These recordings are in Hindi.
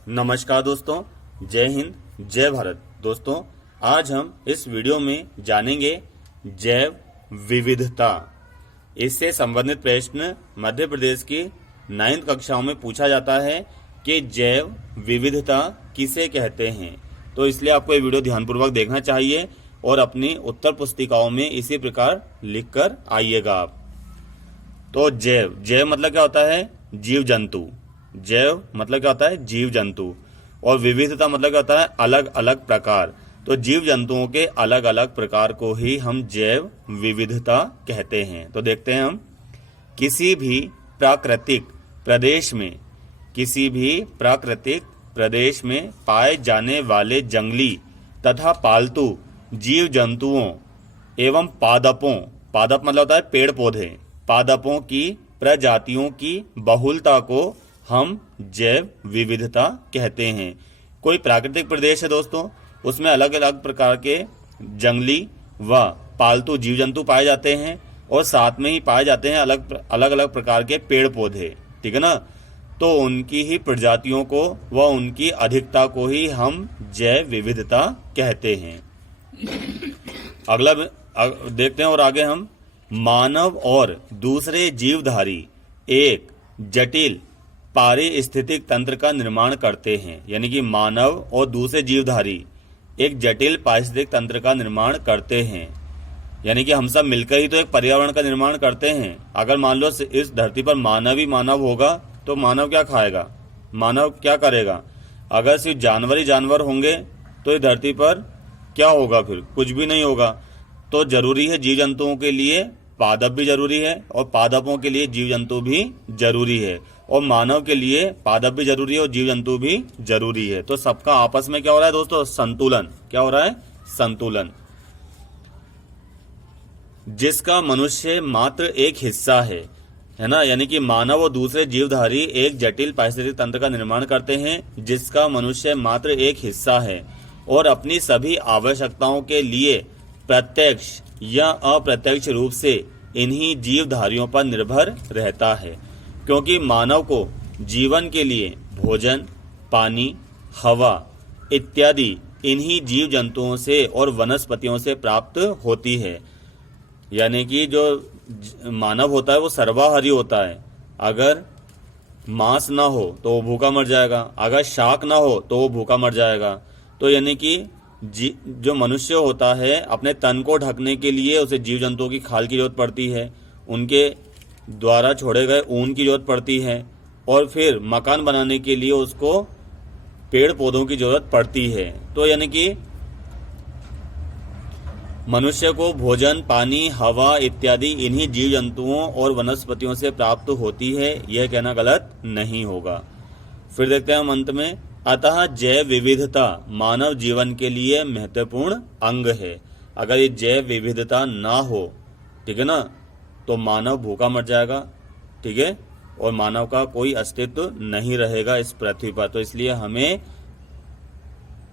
नमस्कार दोस्तों, जय हिंद जय भारत। दोस्तों, आज हम इस वीडियो में जानेंगे जैव विविधता। इससे संबंधित प्रश्न मध्य प्रदेश की 9वीं कक्षाओं में पूछा जाता है कि जैव विविधता किसे कहते हैं। तो इसलिए आपको ये वीडियो ध्यानपूर्वक देखना चाहिए और अपनी उत्तर पुस्तिकाओं में इसी प्रकार लिखकर आइएगा आप। तो जैव मतलब क्या होता है? जीव जंतु। जैव मतलब क्या होता है? जीव जंतु। और विविधता मतलब क्या होता है? अलग अलग प्रकार। तो जीव जंतुओं के अलग अलग प्रकार को ही हम जैव विविधता कहते हैं। तो देखते हैं हम, किसी भी प्राकृतिक प्रदेश में पाए जाने वाले जंगली तथा पालतू जीव जंतुओं एवं पादप मतलब होता है पेड़ पौधे, पादपों की प्रजातियों की बहुलता को हम जैव विविधता कहते हैं। कोई प्राकृतिक प्रदेश है दोस्तों, उसमें अलग अलग प्रकार के जंगली व पालतू जीव जंतु पाए जाते हैं और साथ में ही पाए जाते हैं अलग अलग प्रकार के पेड़ पौधे, ठीक है ना। तो उनकी ही प्रजातियों को व उनकी अधिकता को ही हम जैव विविधता कहते हैं। अगला देखते हैं और आगे हम, मानव और दूसरे जीवधारी एक जटिल पारिस्थितिक तंत्र का निर्माण करते हैं। यानी कि मानव और दूसरे जीवधारी एक जटिल पारिस्थितिक तंत्र का निर्माण करते हैं। यानी कि हम सब मिलकर ही तो एक पर्यावरण का निर्माण करते हैं। अगर मान लो इस धरती पर मानव ही मानव होगा तो मानव क्या खाएगा, मानव क्या करेगा? अगर सिर्फ जानवर ही जानवर होंगे तो इस धरती पर क्या होगा? फिर कुछ भी नहीं होगा। तो जरूरी है जीव जंतुओं के लिए पादप भी जरूरी है और पादपों के लिए जीव जंतु भी जरूरी है और मानव के लिए पादप भी जरूरी है और जीव जंतु भी जरूरी है। तो सबका आपस में क्या हो रहा है दोस्तों? संतुलन। क्या हो रहा है? संतुलन। जिसका मनुष्य मात्र एक हिस्सा है ना। यानी कि मानव और दूसरे जीवधारी एक जटिल पारिस्थितिक तंत्र का निर्माण करते हैं जिसका मनुष्य मात्र एक हिस्सा है और अपनी सभी आवश्यकताओं के लिए प्रत्यक्ष या अप्रत्यक्ष रूप से इन्हीं जीवधारियों पर निर्भर रहता है। क्योंकि मानव को जीवन के लिए भोजन, पानी, हवा इत्यादि इन्हीं जीव जंतुओं से और वनस्पतियों से प्राप्त होती है। यानी कि जो मानव होता है वो सर्वाहारी होता है। अगर मांस ना हो तो वो भूखा मर जाएगा, अगर शाक ना हो तो वो भूखा मर जाएगा। तो यानी कि जो मनुष्य होता है अपने तन को ढकने के लिए उसे जीव जंतुओं की खाल की जरूरत पड़ती है, उनके द्वारा छोड़े गए ऊन की जरूरत पड़ती है और फिर मकान बनाने के लिए उसको पेड़ पौधों की जरूरत पड़ती है। तो यानी कि मनुष्य को भोजन, पानी, हवा इत्यादि इन्हीं जीव जंतुओं और वनस्पतियों से प्राप्त होती है, यह कहना गलत नहीं होगा। फिर देखते हैं हम अंत में, अतः जैव विविधता मानव जीवन के लिए महत्वपूर्ण अंग है। अगर ये जैव विविधता ना हो, ठीक है ना, तो मानव भूखा मर जाएगा, ठीक है, और मानव का कोई अस्तित्व नहीं रहेगा इस पृथ्वी पर। तो इसलिए हमें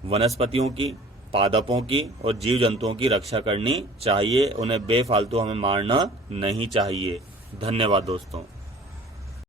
वनस्पतियों की, पादपों की और जीव जंतुओं की रक्षा करनी चाहिए। उन्हें बेफालतू हमें मारना नहीं चाहिए। धन्यवाद दोस्तों।